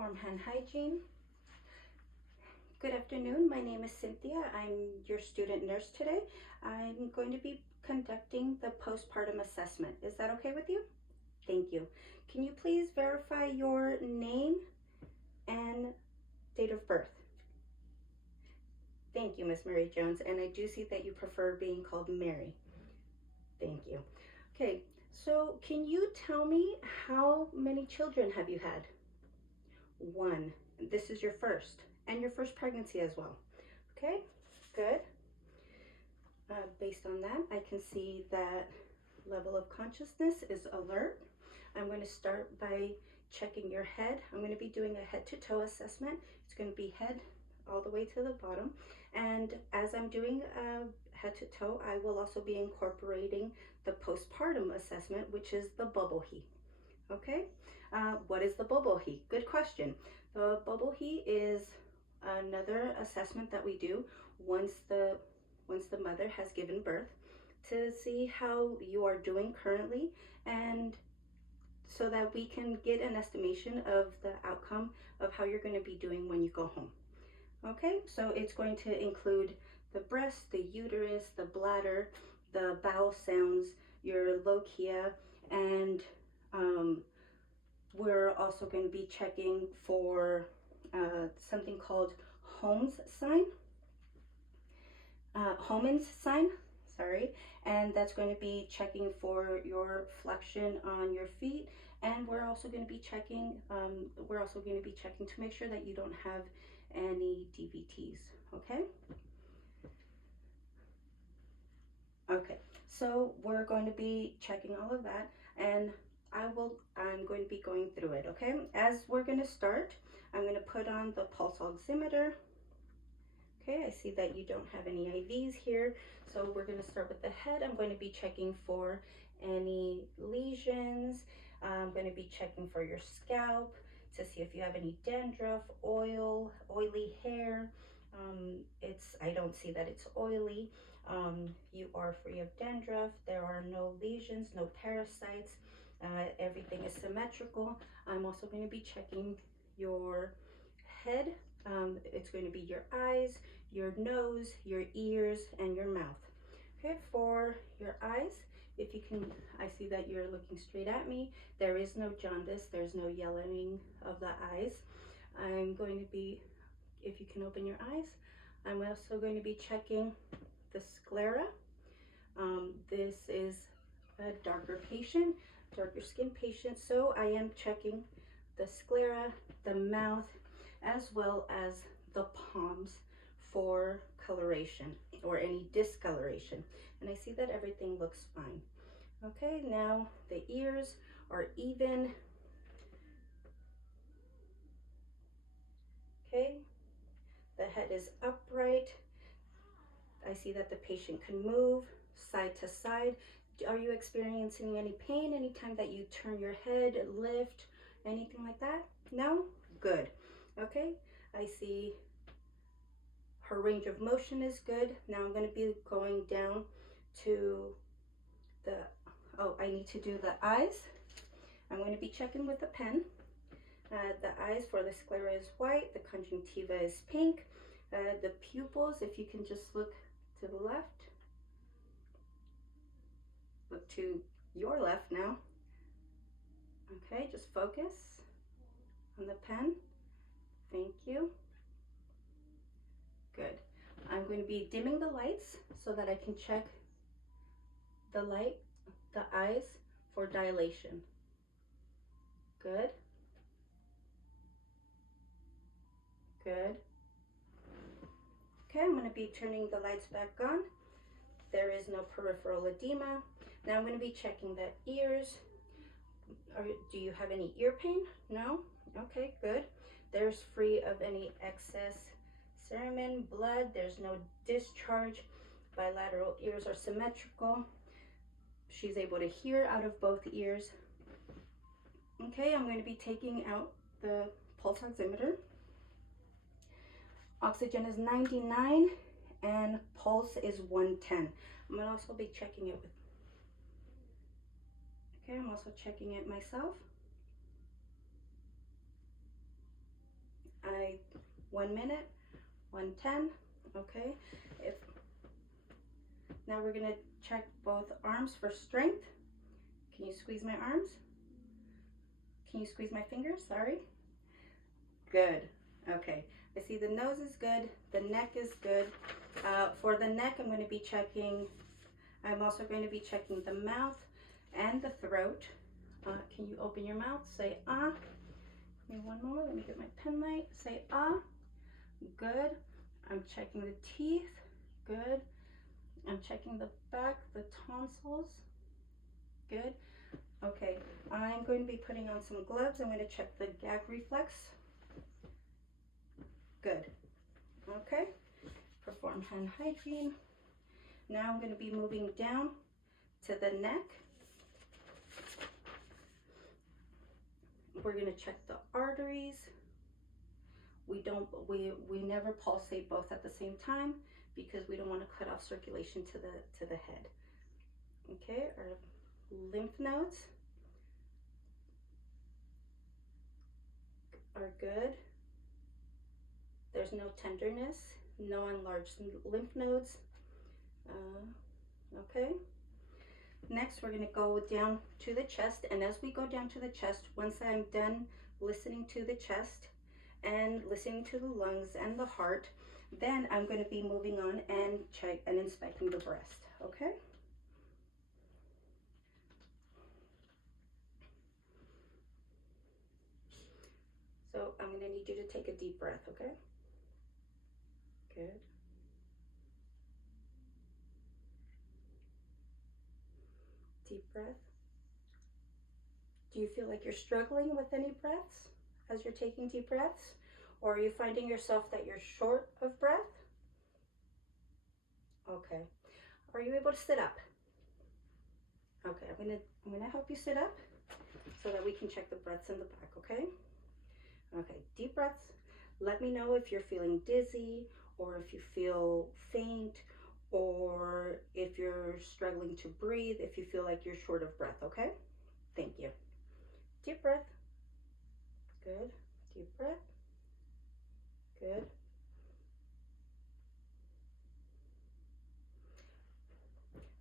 Uniform Hand Hygiene. Good afternoon, my name is Cynthia. I'm your student nurse today. I'm going to be conducting the postpartum assessment. Is that okay with you? Thank you. Can you please verify your name and date of birth? Thank you, Miss Mary Jones, and I do see that you prefer being called Mary. Thank you. Okay, so can you tell me how many children have you had? One. This is your first, and your first pregnancy as well. Okay, good. Based on that, I can see that level of consciousness is alert. I'm going to start by checking your head. I'm going to be doing a head to toe assessment. It's going to be head all the way to the bottom. And as I'm doing head to toe, I will also be incorporating the postpartum assessment, which is the bubble heat. Okay, what is the bubble heat? Good question. The bubble heat is another assessment that we do once the mother has given birth to see how you are doing currently, and so that we can get an estimation of the outcome of how you're going to be doing when you go home. Okay, so it's going to include the breast, the uterus, the bladder, the bowel sounds, your lochia, and we're also going to be checking for something called Holmes sign, Homan's sign, sorry, and that's going to be checking for your flexion on your feet, and we're also going to be checking to make sure that you don't have any DVTs. Okay. Okay, so we're going to be checking all of that, and I'm going to be going through it. Okay, as we're going to start, I'm going to put on the pulse oximeter. Okay, I see that you don't have any IVs here, so we're going to start with the head. I'm going to be checking for any lesions. I'm going to be checking for your scalp to see if you have any dandruff, oily hair. I don't see that it's oily. You are free of dandruff. There are no lesions, no parasites. Everything is symmetrical. I'm also going to be checking your head. It's going to be your eyes, your nose, your ears, and your mouth. Okay, for your eyes, if you can, I see that you're looking straight at me. There is no jaundice, there's no yellowing of the eyes. I'm going to be, if you can open your eyes, I'm also going to be checking the sclera. This is a darker skin patient, so I am checking the sclera, the mouth, as well as the palms for coloration or any discoloration. And I see that everything looks fine. Okay, now the ears are even. Okay, the head is upright. I see that the patient can move side to side. Are you experiencing any pain anytime that you turn your head, lift, anything like that? No? Good. Okay, I see her range of motion is good. Now I'm going to be going down to the, I need to do the eyes. I'm going to be checking with a pen. The eyes for the sclera is white, the conjunctiva is pink. The pupils, if you can just look to the left, look to your left now. Okay, just focus on the pen. Thank you. Good. I'm going to be dimming the lights so that I can check the eyes for dilation. Good. Good. Okay, I'm going to be turning the lights back on. There is no peripheral edema. Now I'm going to be checking the ears. Do you have any ear pain? No? Okay, good. There's free of any excess serum, blood. There's no discharge. Bilateral ears are symmetrical. She's able to hear out of both ears. Okay, I'm going to be taking out the pulse oximeter. Oxygen is 99 and pulse is 110. I'm going to also be checking it with, okay, I'm also checking it myself. 1 minute, 110. Okay. If Now we're gonna check both arms for strength. Can you squeeze my arms? Can you squeeze my fingers? Sorry. Good. Okay. I see the nose is good. The neck is good. For the neck, I'm also going to be checking the mouth and the throat. Can you open your mouth? Say ah. Give me one moment. Let me get my pen light. Say ah. Good. I'm checking the teeth. Good. I'm checking the back, the tonsils. Good. Okay. I'm going to be putting on some gloves. I'm going to check the gag reflex. Good. Okay. Perform hand hygiene. Now I'm going to be moving down to the neck. We're going to check the arteries. We never pulsate both at the same time because we don't want to cut off circulation to the head. Okay, our lymph nodes are good. There's no tenderness, no enlarged lymph nodes. Okay. Next, we're going to go down to the chest, and as we go down to the chest, once I'm done listening to the chest and listening to the lungs and the heart, then I'm going to be moving on and check and inspecting the breast. Okay. So I'm going to need you to take a deep breath. Okay. Good. Deep breath. Do you feel like you're struggling with any breaths as you're taking deep breaths? Or are you finding yourself that you're short of breath? Okay. Are you able to sit up? Okay, I'm gonna help you sit up so that we can check the breaths in the back, okay? Okay, deep breaths. Let me know if you're feeling dizzy or if you feel faint or if you're struggling to breathe, if you feel like you're short of breath, okay? Thank you. Deep breath. Good. Deep breath. Good.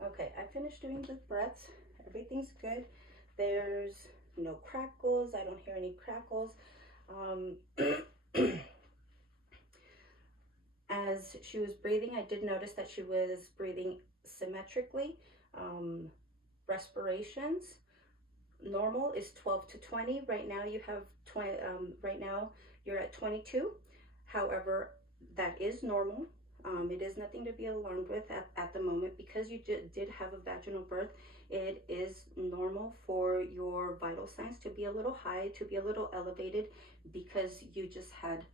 Okay, I finished doing the breaths. Everything's good. There's no crackles. I don't hear any crackles. As she was breathing, I did notice that she was breathing symmetrically. Respirations, normal is 12 to 20. Right now you have 20. Right now you're at 22. However, that is normal. It is nothing to be alarmed with at the moment because you did have a vaginal birth. It is normal for your vital signs to be a little high, to be a little elevated because you just had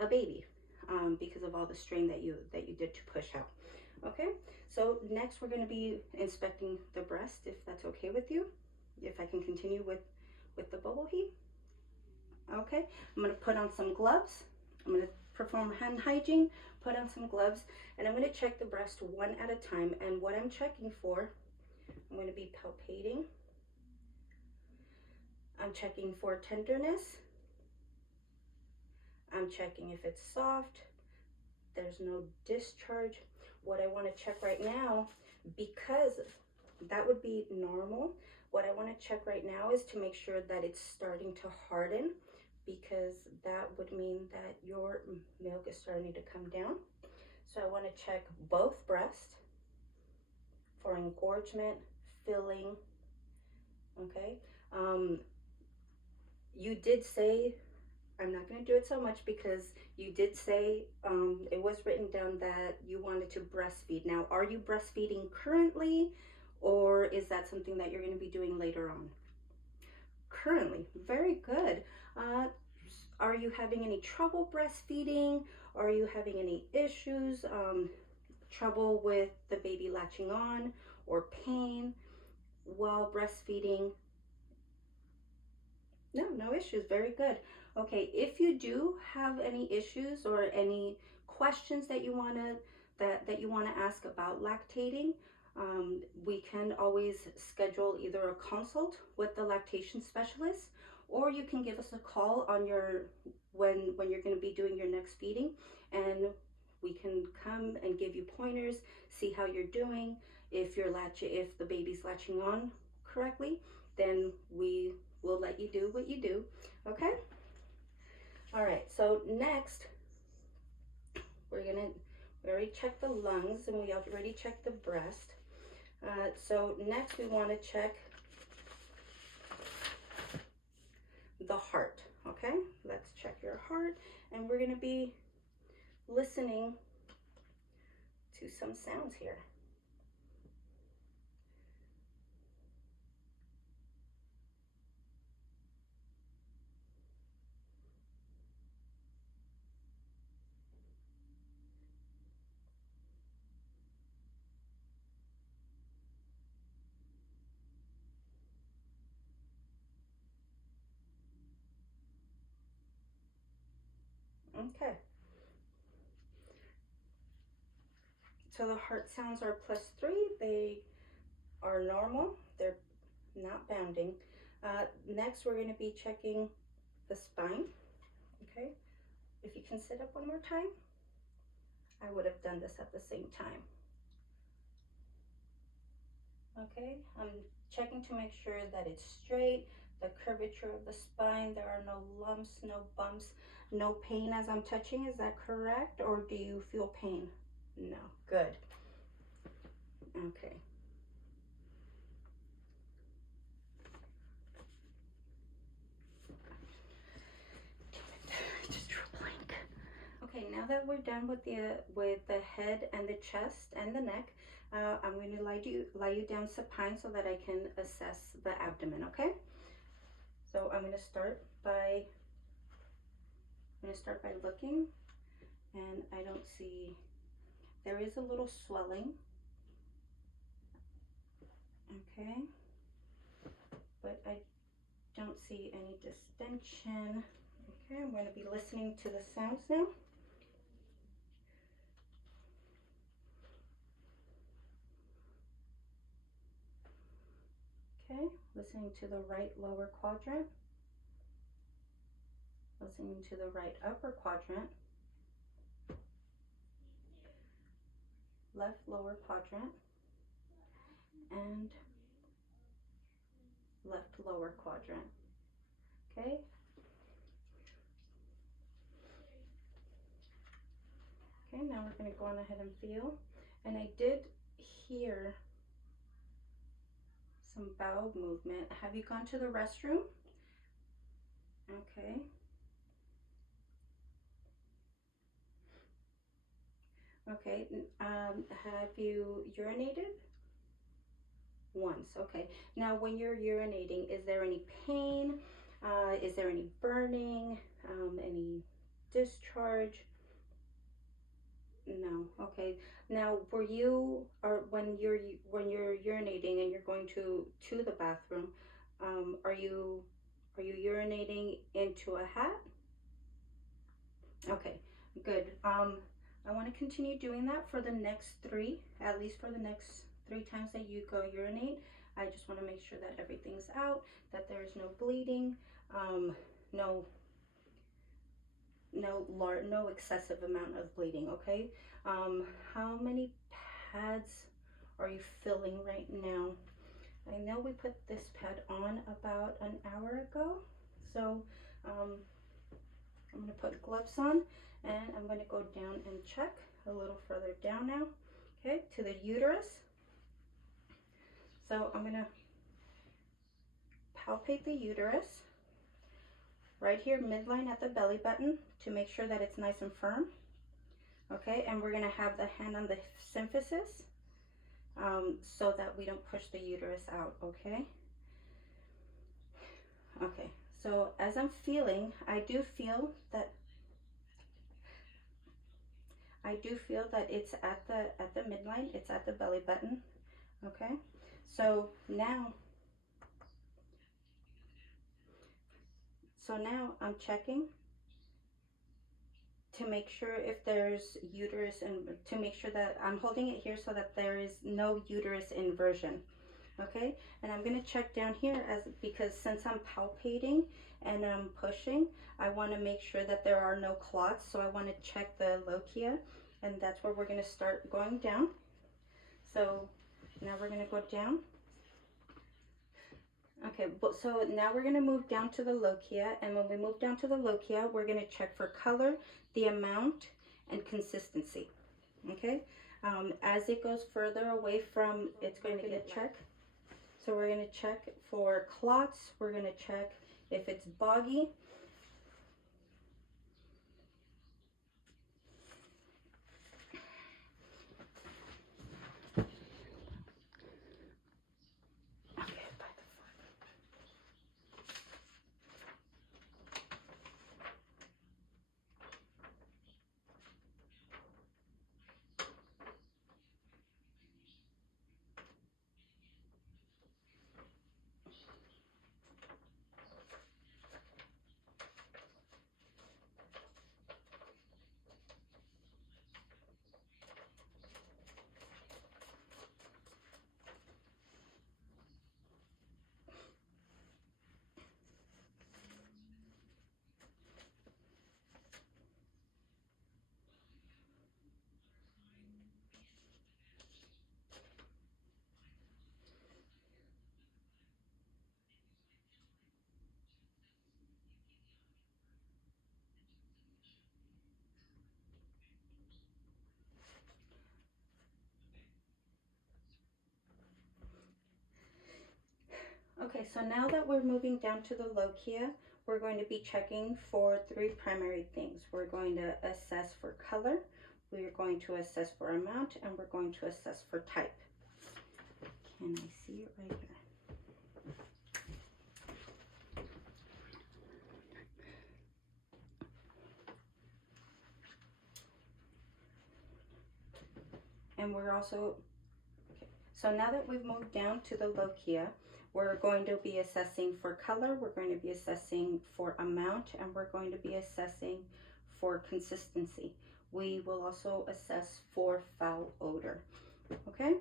a baby, because of all the strain that you did to push out. Okay, so next we're going to be inspecting the breast, if that's okay with you. If I can continue with the bubble heat. Okay, I'm going to put on some gloves. I'm going to perform hand hygiene, put on some gloves, and I'm going to check the breast one at a time. And what I'm checking for, I'm going to be palpating. I'm checking for tenderness. I'm checking if it's soft. There's no discharge. What I want to check right now, because that would be normal, what I want to check right now is to make sure that it's starting to harden, because that would mean that your milk is starting to come down. So I want to check both breasts for engorgement, filling. Okay. You did say, I'm not going to do it so much because you did say, it was written down that you wanted to breastfeed. Now, are you breastfeeding currently, or is that something that you're going to be doing later on? Currently. Very good. Are you having any trouble breastfeeding? Are you having any issues, trouble with the baby latching on, or pain while breastfeeding? No issues. Very good. Okay, if you do have any issues or any questions that you want to ask about lactating, we can always schedule either a consult with the lactation specialist, or you can give us a call on your when you're going to be doing your next feeding, and we can come and give you pointers, see how you're doing. If the baby's latching on correctly, then we will let you do what you do. Okay. All right, so next we're gonna, we already checked the lungs and we already checked the breast. So next we want to check the heart. Okay, let's check your heart, and we're gonna be listening to some sounds here. Okay, so the heart sounds are +3. They are normal. They're not bounding. Next, we're going to be checking the spine. Okay, if you can sit up one more time, I would have done this at the same time. Okay, I'm checking to make sure that it's straight, the curvature of the spine, there are no lumps, no bumps, no pain as I'm touching. Is that correct, or do you feel pain? No, good. Okay. I just drew a blank. Okay, now that we're done with the head and the chest and the neck, I'm going to lie you down supine so that I can assess the abdomen. Okay. So I'm going to start by looking, and I don't see. There is a little swelling. Okay, but I don't see any distension. Okay, I'm going to be listening to the sounds now. Okay, listening to the right lower quadrant, listening to the right upper quadrant, left lower quadrant, and left lower quadrant. Okay. Okay, now we're going to go on ahead and feel. And I did hear some bowel movement. Have you gone to the restroom? Okay. Okay. Have you urinated? Once. Okay. Now, when you're urinating, is there any pain? Is there any burning? Any discharge? No. Okay. Now, when you're urinating and you're going to the bathroom, are you urinating into a hat? Okay, good. I want to continue doing that for the next 3, at least for the next 3 times that you go urinate. I just want to make sure that everything's out, that there's no bleeding, no no excessive amount of bleeding. Okay. How many pads are you filling right now? I know we put this pad on about an hour ago, so I'm going to put gloves on, and I'm going to go down and check a little further down now. Okay, to the uterus. So I'm going to palpate the uterus right here midline at the belly button to make sure that it's nice and firm. Okay, and we're going to have the hand on the symphysis so that we don't push the uterus out. Okay. Okay, so as I'm feeling, I do feel that it's at the midline, it's at the belly button. Okay, so now I'm checking to make sure if there's uterus, and to make sure that I'm holding it here so that there is no uterus inversion. Okay, and I'm going to check down here because since I'm palpating and I'm pushing, I want to make sure that there are no clots. So I want to check the lochia, and that's where we're going to start going down. So now we're going to go down. Okay, so now we're going to move down to the lochia, and when we move down to the lochia, we're going to check for color, the amount, and consistency. Okay, as it goes further away from, it's going to get checked. So we're going to check for clots. We're going to check if it's boggy. Okay, so now that we're moving down to the lochia, we're going to be checking for three primary things. We're going to assess for color, we're going to assess for amount, and we're going to assess for type. Can I see it right here? And we're also, okay, so now that we've moved down to the lochia, we're going to be assessing for color, we're going to be assessing for amount, and we're going to be assessing for consistency. We will also assess for foul odor. Okay,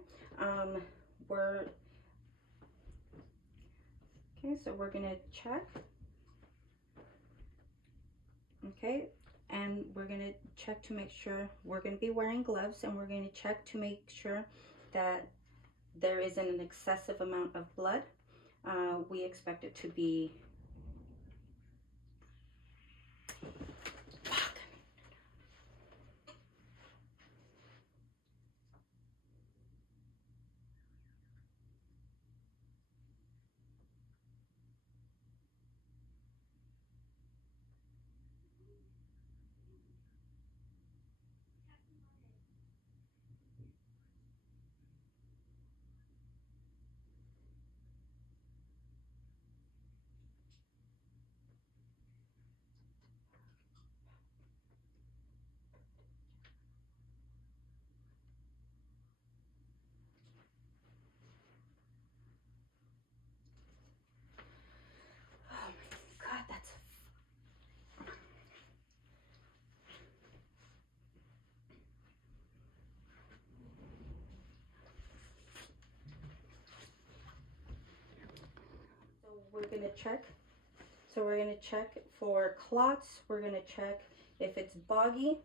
so we're gonna check. Okay, and we're gonna check to make sure, we're gonna be wearing gloves, and we're gonna check to make sure that there isn't an excessive amount of blood. We expect it to be, oh my God, that's, so we're gonna check. So we're gonna check for clots, we're gonna check if it's boggy.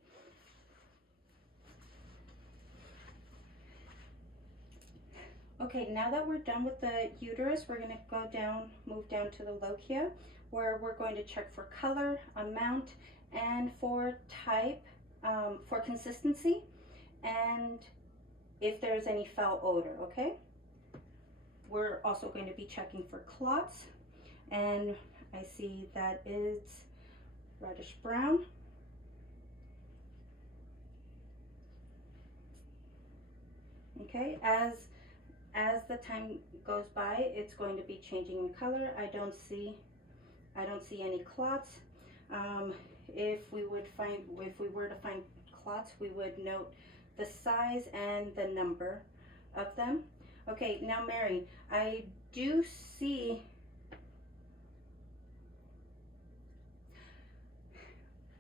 Okay, now that we're done with the uterus, we're gonna go down, move down to the lochia, where we're going to check for color, amount, and for type, for consistency, and if there's any foul odor, okay? We're also going to be checking for clots, and I see that it's reddish brown. Okay, as the time goes by, it's going to be changing in color. I don't see any clots. If we were to find clots, we would note the size and the number of them. Okay, now Mary, I do see,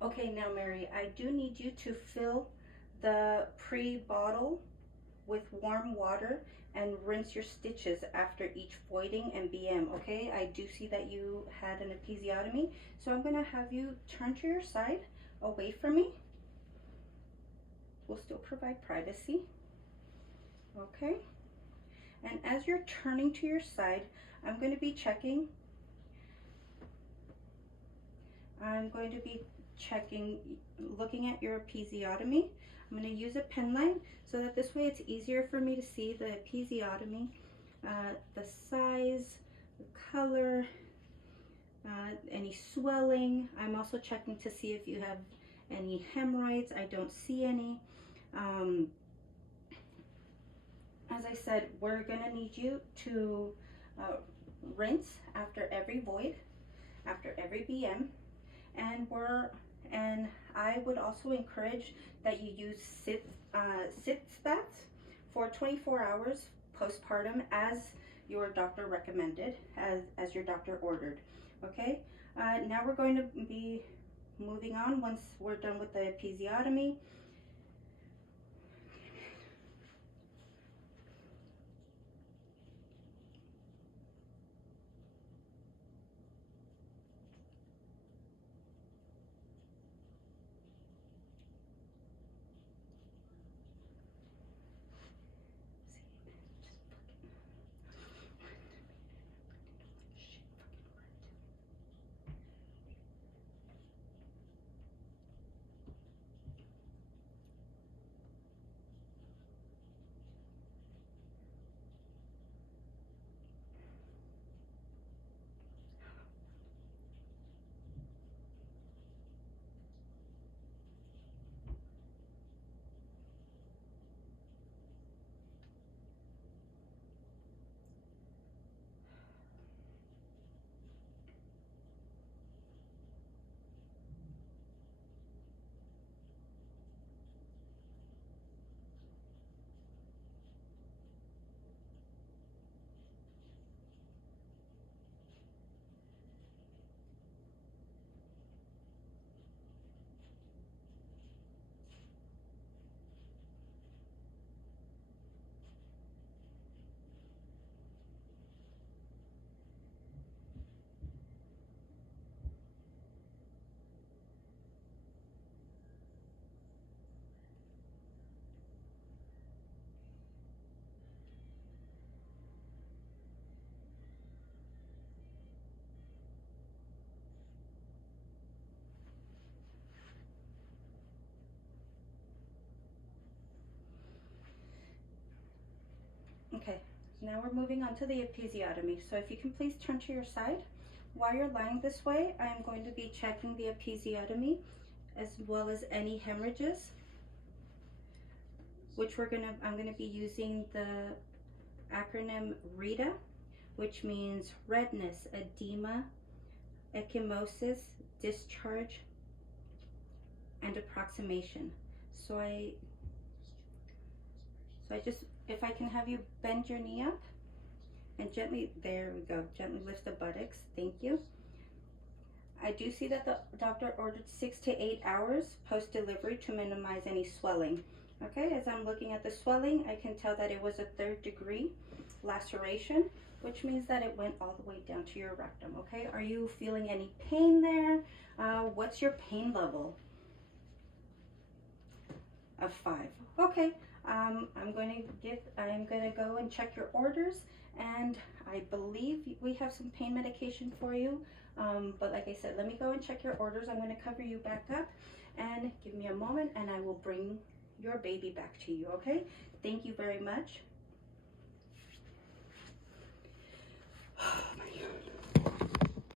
okay, now Mary, I do need you to fill the pre-bottle with warm water and rinse your stitches after each voiding and BM, okay? I do see that you had an episiotomy, so I'm gonna have you turn to your side, away from me. We'll still provide privacy, okay? And as you're turning to your side, I'm going to be checking. Looking at your episiotomy. I'm going to use a pen line so that this way it's easier for me to see the episiotomy, the size, the color, any swelling. I'm also checking to see if you have any hemorrhoids. I don't see any. As I said, we're gonna need you to rinse after every void, after every BM, and I would also encourage that you use sit baths for 24 hours postpartum, as your doctor recommended, as your doctor ordered. Okay. Now we're going to be moving on once we're done with the episiotomy. Okay, now we're moving on to the episiotomy. So if you can please turn to your side. While you're lying this way, I'm going to be checking the episiotomy as well as any hemorrhages, which I'm gonna be using the acronym RETA, which means redness, edema, ecchymosis, discharge, and approximation. So I just, if I can have you bend your knee up and gently, there we go, gently lift the buttocks, thank you. I do see that the doctor ordered 6 to 8 hours post-delivery to minimize any swelling. Okay, as I'm looking at the swelling, I can tell that it was a 3rd degree laceration, which means that it went all the way down to your rectum. Okay, are you feeling any pain there? What's your pain level? A 5. Okay, I'm gonna go and check your orders, and I believe we have some pain medication for you. But like I said, let me go and check your orders. I'm gonna cover you back up, and give me a moment, and I will bring your baby back to you. Okay, thank you very much.